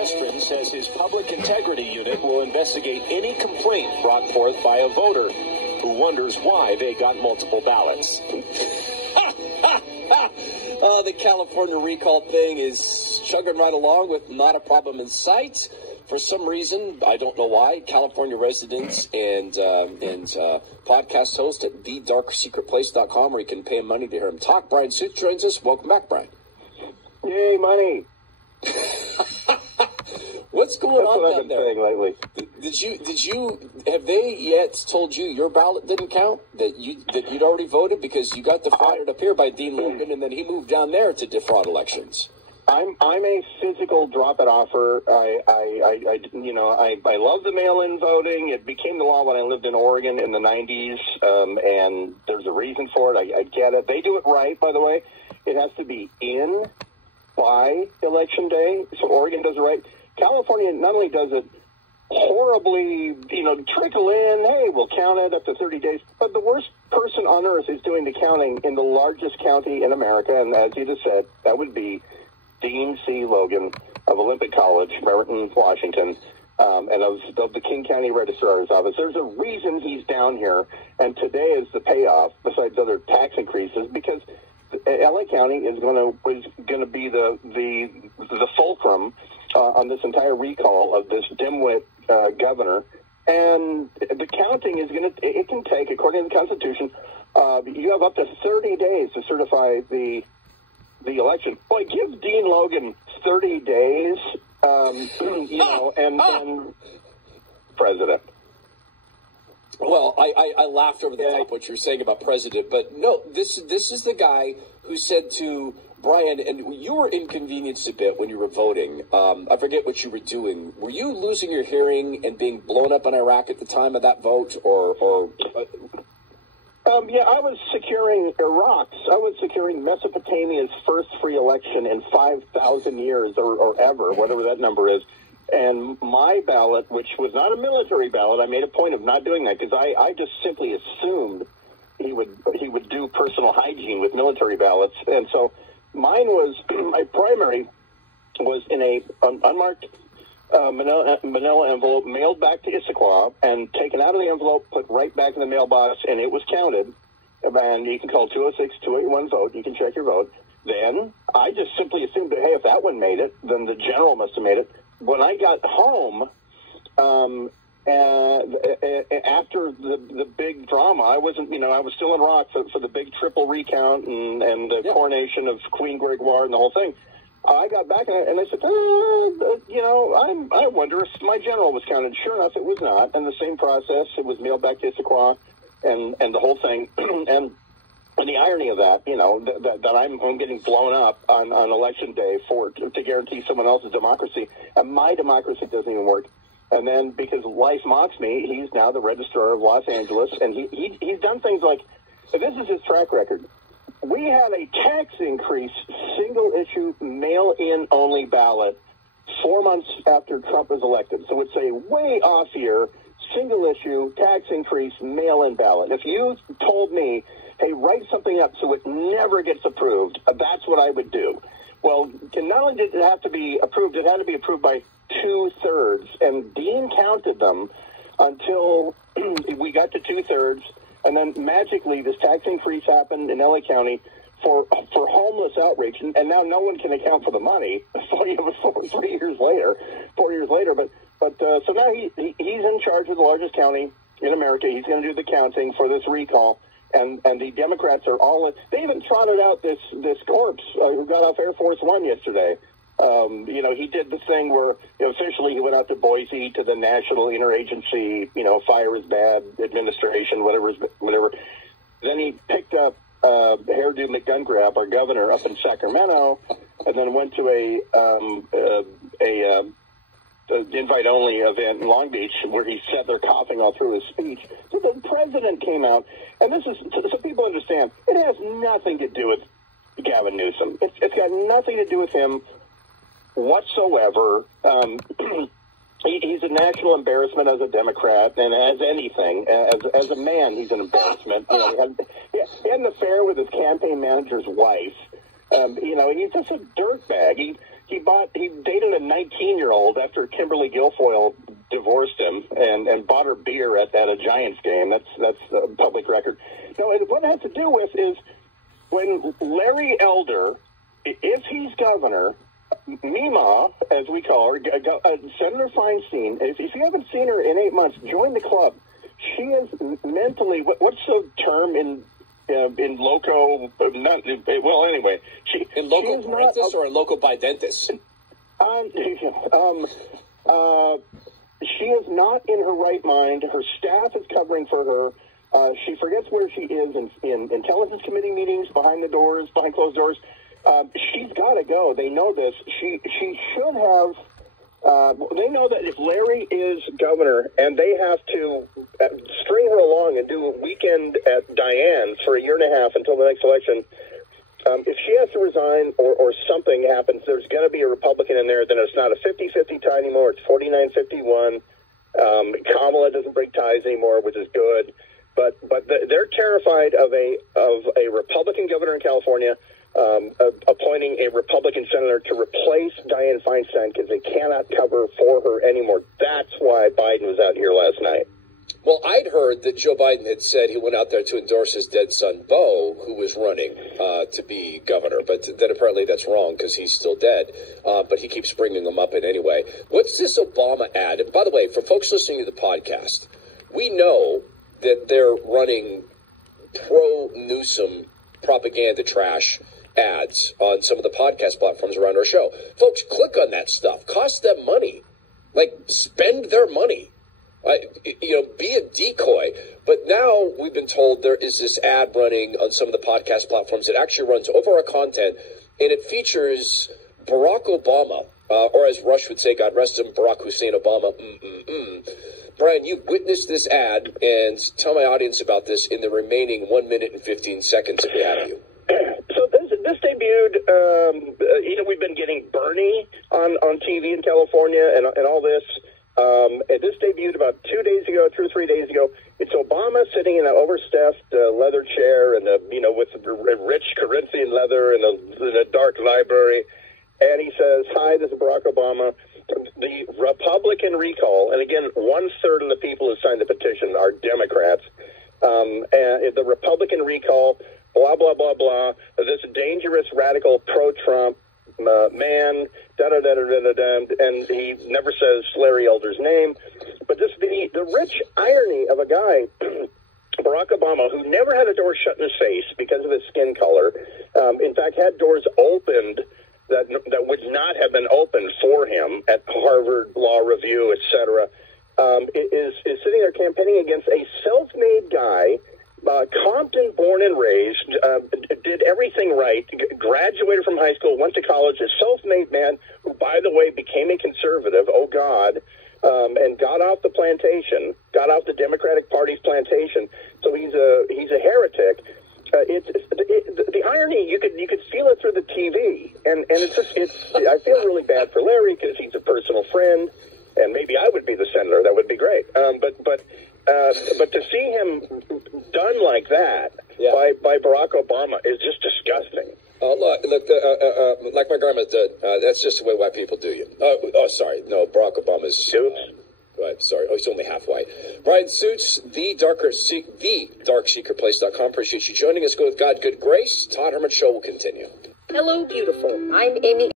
Hestrin says his public integrity unit will investigate any complaint brought forth by a voter who wonders why they got multiple ballots. Oh, the California recall thing is chugging right along with not a problem in sight. For some reason, I don't know why, California residents and podcast host at thedarksecretplace.com, where you can pay money to hear him talk. Bryan Suits joins us. Welcome back, Bryan. Yay, money. What's going on down there? Lately. Have they yet told you your ballot didn't count? That you'd already voted because you got defrauded up here by Dean Logan, and then he moved down there to defraud elections. I'm a physical drop it offer. I love the mail-in voting. It became the law when I lived in Oregon in the 90s, and there's a reason for it. I get it. They do it right, by the way. It has to be in by Election Day, so Oregon does it right. California not only does it horribly, trickle in, hey, we'll count it up to 30 days, but the worst person on earth is doing the counting in the largest county in America, and as you just said, that would be Dean C. Logan of Olympic College, Merton, Washington, and of the King County Registrar's Office. There's a reason he's down here, and today is the payoff, besides other tax increases, because LA County is going to be the fulcrum on this entire recall of this dimwit governor, and the counting is it can take, according to the Constitution, you have up to 30 days to certify the election. Boy, give Dean Logan 30 days, and president. Well, I laughed over the top what you're saying about president, but no, this is the guy who said to Bryan, and you were inconvenienced a bit when you were voting. I forget what you were doing. Were you losing your hearing and being blown up in Iraq at the time of that vote, or? Yeah, I was securing Iraq's. I was securing Mesopotamia's first free election in 5,000 years or ever, whatever that number is. And my ballot, which was not a military ballot, I made a point of not doing that because I just simply assumed he would do personal hygiene with military ballots. And so mine was, my primary was in a unmarked manila envelope mailed back to Issaquah and taken out of the envelope, put right back in the mailbox, and it was counted. And you can call 206-281-VOTE. You can check your vote. Then I just simply assumed that, hey, if that one made it, then the general must have made it. When I got home, after the big drama, I wasn't, I was still in Iraq for the big triple recount and the coronation of Queen Gregoire and the whole thing. I got back and I said, I wonder if my general was counted. Sure enough, it was not. And the same process, it was mailed back to Issaquah and the whole thing. and the irony of that, that I'm getting blown up on election day to guarantee someone else's democracy. And my democracy doesn't even work. And then because life mocks me, he's now the registrar of Los Angeles. And he's done things like, this is his track record. We had a tax increase, single-issue, mail-in only ballot 4 months after Trump was elected. So it's a way off year, single-issue, tax increase, mail-in ballot. If you told me, hey, write something up so it never gets approved, that's what I would do. Well, not only did it have to be approved, it had to be approved by 2/3. And Dean counted them until we got to 2/3. And then magically, this tax increase happened in LA County for homeless outreach, and now no one can account for the money. 4 years later. But so now he's in charge of the largest county in America. He's going to do the counting for this recall, and the Democrats are all in. They even trotted out this corpse who got off Air Force One yesterday. He did the thing where officially he went out to Boise to the National Interagency, fire is bad administration, whatever. Then he picked up Hairdo McDungrab, our governor, up in Sacramento, and then went to a invite-only event in Long Beach where he sat there coughing all through his speech. So the president came out, and this is so people understand. It has nothing to do with Gavin Newsom. It's got nothing to do with him whatsoever. He's a national embarrassment as a Democrat, and as anything, as a man, he's an embarrassment. He had an affair with his campaign manager's wife. He's just a dirtbag. he dated a 19-year-old after Kimberly Guilfoyle divorced him and bought her beer at a Giants game. That's a public record. No, and what it has to do with is when Larry Elder, if he's governor, Mima, as we call her, Senator Feinstein, if you haven't seen her in 8 months, join the club. She is mentally, what's the term in loco, not, well, anyway. In loco parentis or in loco bidentis? She is not in her right mind. Her staff is covering for her. She forgets where she is in intelligence committee meetings, behind closed doors. She's got to go. They know this. She should have. They know that if Larry is governor and they have to string her along and do a weekend at Diane's for a year and a half until the next election, if she has to resign or something happens, there's going to be a Republican in there. Then it's not a 50-50 tie anymore. It's 49-51. Kamala doesn't break ties anymore, which is good. But they're terrified of a Republican governor in California appointing a Republican senator to replace Dianne Feinstein because they cannot cover for her anymore. That's why Biden was out here last night. Well, I'd heard that Joe Biden had said he went out there to endorse his dead son, Beau, who was running to be governor. But then apparently that's wrong because he's still dead. But he keeps bringing them up in anyway. What's this Obama ad? And by the way, for folks listening to the podcast, we know that they're running pro-Newsom propaganda trash ads on some of the podcast platforms around our show. Folks, click on that stuff. Cost them money. Like, spend their money. Be a decoy. But now we've been told there is this ad running on some of the podcast platforms that actually runs over our content, and it features Barack Obama, or as Rush would say, God rest him, Barack Hussein Obama. Brian, you've witnessed this ad, and tell my audience about this in the remaining 1 minute and 15 seconds if we have you. So this debuted, we've been getting Bernie on TV in California and all this. And this debuted about 2 days ago, 2 or 3 days ago. It's Obama sitting in an overstuffed leather chair and with rich Corinthian leather in a dark library. And he says, "Hi, this is Barack Obama. The Republican recall," and again, 1/3 of the people who signed the petition are Democrats. And the Republican recall, blah, blah, blah, blah. This dangerous, radical, pro-Trump man, da-da-da-da-da-da, and he never says Larry Elder's name. But the rich irony of a guy, Barack Obama, who never had a door shut in his face because of his skin color, in fact, had doors opened that would not have been opened for him at Harvard Law Review, etc., is sitting there campaigning against a self-made guy, Compton born and raised, did everything right, graduated from high school, went to college, a self-made man who, by the way, became a conservative, oh God, and got off the plantation, got off the Democratic Party's plantation. So he's a heretic. The irony, you could feel it through the TV, and I feel really bad for Larry because he's a personal friend, and maybe I would be the senator. That would be great. But to see him done like that by Barack Obama is just disgusting. Look, like my grandma said, that's just the way white people do you. Sorry. No, Barack Obama's... sorry. Oh, he's only half white. Bryan Suits, thedarksecretplace.com. Appreciate you joining us. Go with God, good grace. Todd Herman Show will continue. Hello, beautiful. I'm Amy.